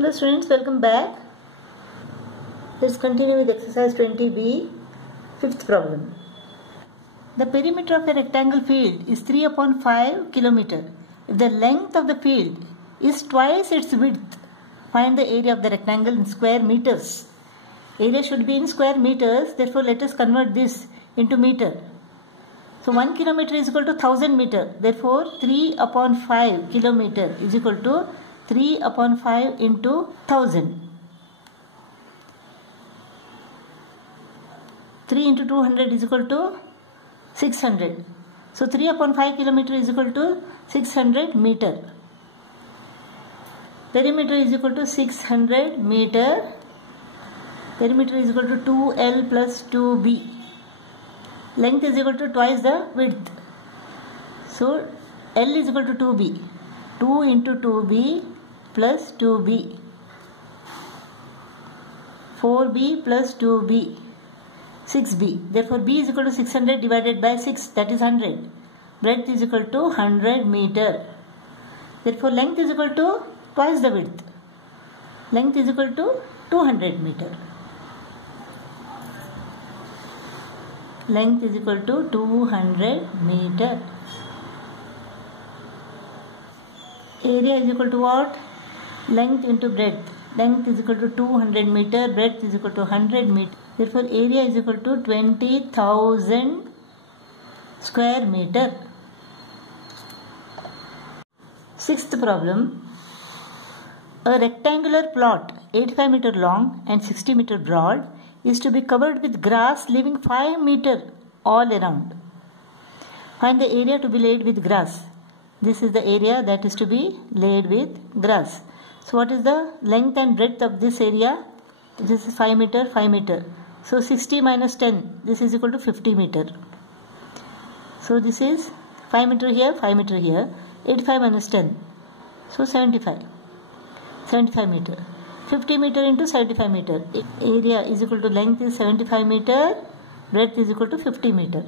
Hello students, welcome back. Let's continue with exercise 20b, fifth problem. The perimeter of a rectangle field is 3 upon 5 km. If the length of the field is twice its width, find the area of the rectangle in square meters. Area should be in square meters, therefore let us convert this into meter. So 1 kilometer is equal to 1000 meter, therefore 3 upon 5 kilometer is equal to 3 upon 5 into 1000. 3 into 200 is equal to 600. So 3 upon 5 kilometer is equal to 600 meter. Perimeter is equal to 600 meter. Perimeter is equal to 2L plus 2B. Length is equal to twice the width. So L is equal to 2B. 2 into 2B plus 2B. 4B plus 2B. 6B. Therefore B is equal to 600 divided by 6, that is 100. Breadth is equal to 100 meter. Therefore length is equal to twice the width. Length is equal to 200 meter. Length is equal to 200 meter. Area is equal to what? Length into breadth. Length is equal to 200 meter, breadth is equal to 100 meter. Therefore area is equal to 20,000 square meter. Sixth problem. A rectangular plot 85 meter long and 60 meter broad is to be covered with grass leaving 5 meter all around. Find the area to be laid with grass. This is the area that is to be laid with grass. So what is the length and breadth of this area? This is 5 meter, 5 meter. So 60 minus 10, this is equal to 50 meter. So this is 5 meter here, 5 meter here. 85 minus 10. So 75. 75 meter. 50 meter into 75 meter. Area is equal to length is 75 meter. Breadth is equal to 50 meter.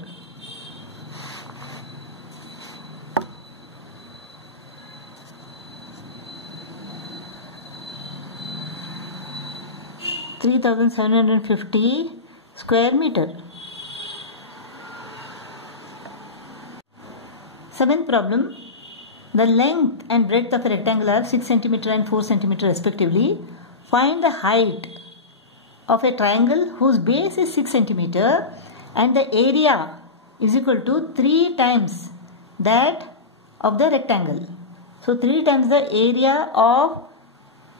(3,750 square meter). Seventh problem. The length and breadth of a rectangle are 6 cm and 4 cm respectively. Find the height of a triangle whose base is 6 cm and the area is equal to 3 times that of the rectangle. So 3 times the area of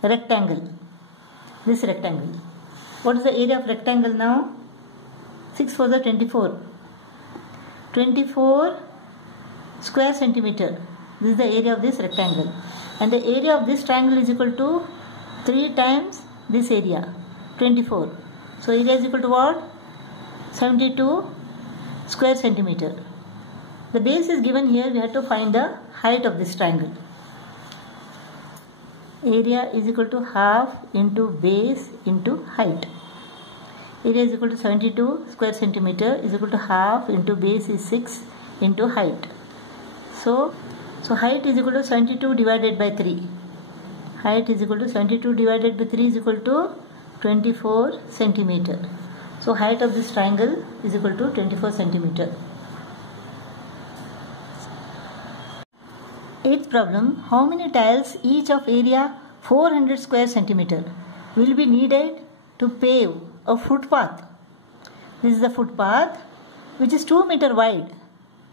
rectangle. This rectangle. What is the area of rectangle now? 6 4 is 24. 24 square centimeter. This is the area of this rectangle. And the area of this triangle is equal to 3 times this area. 24. So area is equal to what? 72 square centimeter. The base is given here. We have to find the height of this triangle. Area is equal to half into base into height. Area is equal to 72 square centimeter is equal to half into base is 6 into height. So height is equal to 72 divided by 3. Height is equal to 72 divided by 3 is equal to 24 centimeter. So height of this triangle is equal to 24 centimeter. Eighth problem. How many tiles each of area 400 square centimeter will be needed to pave a footpath? This is the footpath which is 2 meter wide.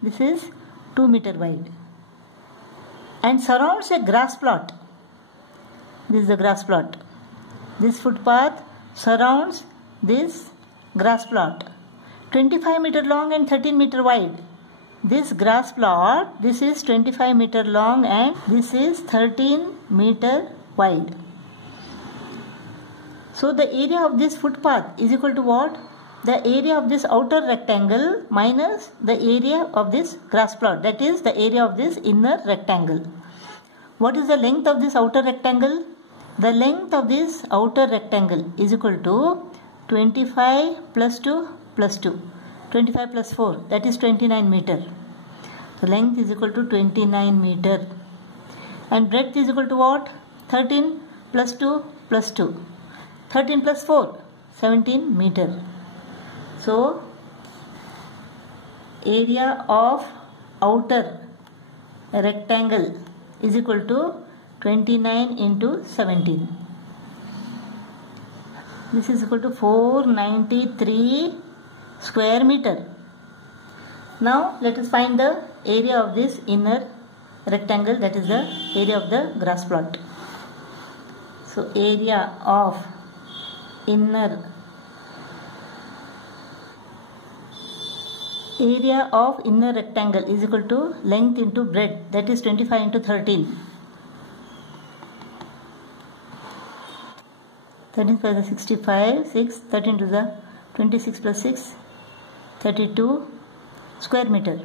This is 2 meter wide and surrounds a grass plot. This is the grass plot. This footpath surrounds this grass plot. 25 meter long and 13 meter wide. This grass plot, this is 25 meter long and this is 13 meter wide. So the area of this footpath is equal to what? The area of this outer rectangle minus the area of this grass plot, that is the area of this inner rectangle. What is the length of this outer rectangle? The length of this outer rectangle is equal to 25 plus 2 plus 2. 25 plus 4, that is 29 meter. The length is equal to 29 meter. And breadth is equal to what? 13 plus 2 plus 2. 13 plus 4, 17 meter. So area of outer rectangle is equal to 29 into 17. This is equal to 493 square meter. Now let us find the area of this inner rectangle, that is the area of the grass plot. So area of inner rectangle is equal to length into breadth, that is 25 into 13. 13 5 is 65, 6, 13 to the 26 plus 6, 32 square meter.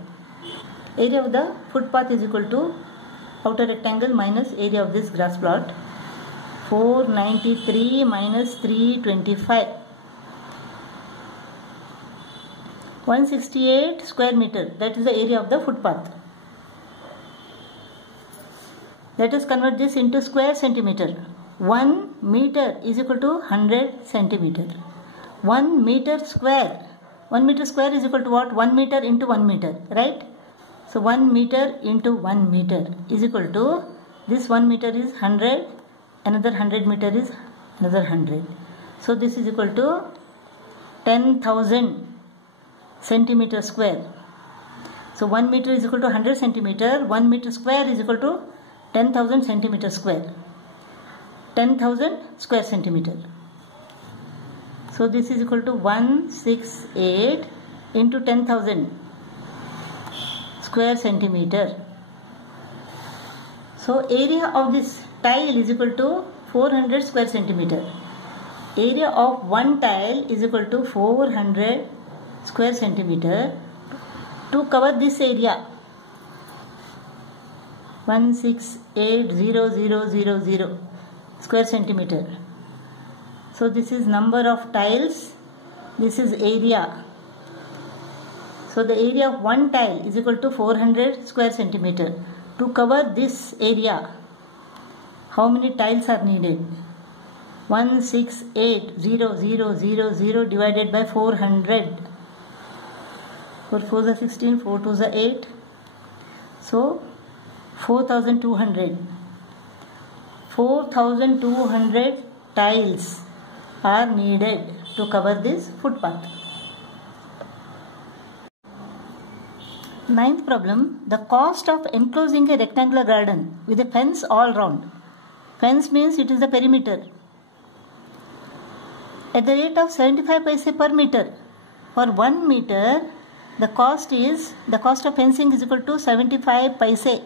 Area of the footpath is equal to outer rectangle minus area of this grass plot. 493 minus 325. 168 square meter, that is the area of the footpath. Let us convert this into square centimeter. 1 meter is equal to 100 centimeter. 1 meter square. 1 meter square is equal to what? 1 meter into 1 meter, right? So 1 meter into 1 meter is equal to, this 1 meter is 100, another 100 meter is another 100. So this is equal to 10,000 centimeter square. So 1 meter is equal to 100 centimeter. 1 meter square is equal to 10,000 centimeter square. 10,000 square centimeter. So this is equal to 168 into 10,000 square centimeter. So area of this tile is equal to 400 square centimeter. Area of one tile is equal to 400 square centimeter. To cover this area, 168,000 square centimeter. So this is number of tiles, this is area. So the area of one tile is equal to 400 square centimeter. To cover this area, how many tiles are needed? 168,000 divided by 400. 4 4s are 16, 4 2s are 8. So 4,200. 4,200 tiles are needed to cover this footpath. Ninth problem, the cost of enclosing a rectangular garden with a fence all round. Fence means it is the perimeter. At the rate of 75 paise per meter. For 1 meter, the cost of fencing is equal to 75 paise.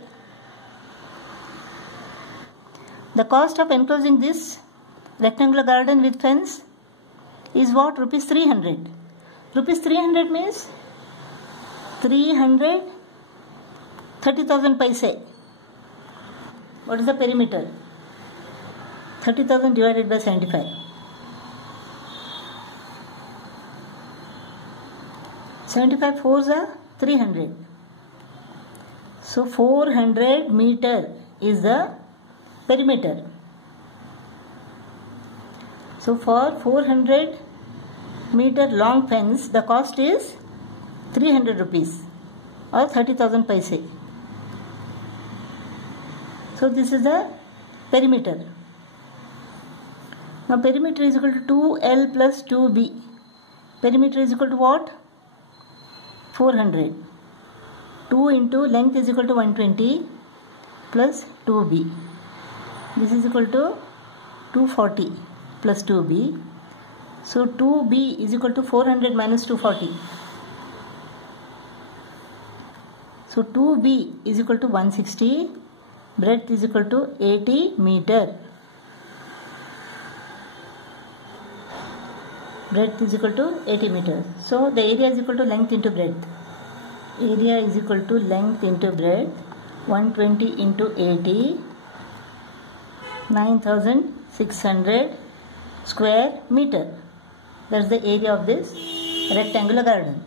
The cost of enclosing this rectangular garden with fence is what? Rupees 300. Rupees 300 means 30,000 paise. What is the perimeter? 30,000 divided by 75. 75 fours are 300. So 400 meter is the perimeter. So for 400 meter long fence, the cost is 300 rupees or 30,000 paise. So this is the perimeter. Now perimeter is equal to 2L plus 2B. Perimeter is equal to what? 400. 2 into length is equal to 120 plus 2B. This is equal to 240 plus 2B. So 2B is equal to 400 minus 240. So 2B is equal to 160. Breadth is equal to 80 meter. Breadth is equal to 80 meters. So the area is equal to length into breadth. Area is equal to length into breadth. 120 into 80. 9,600 square meter. That's the area of this rectangular garden.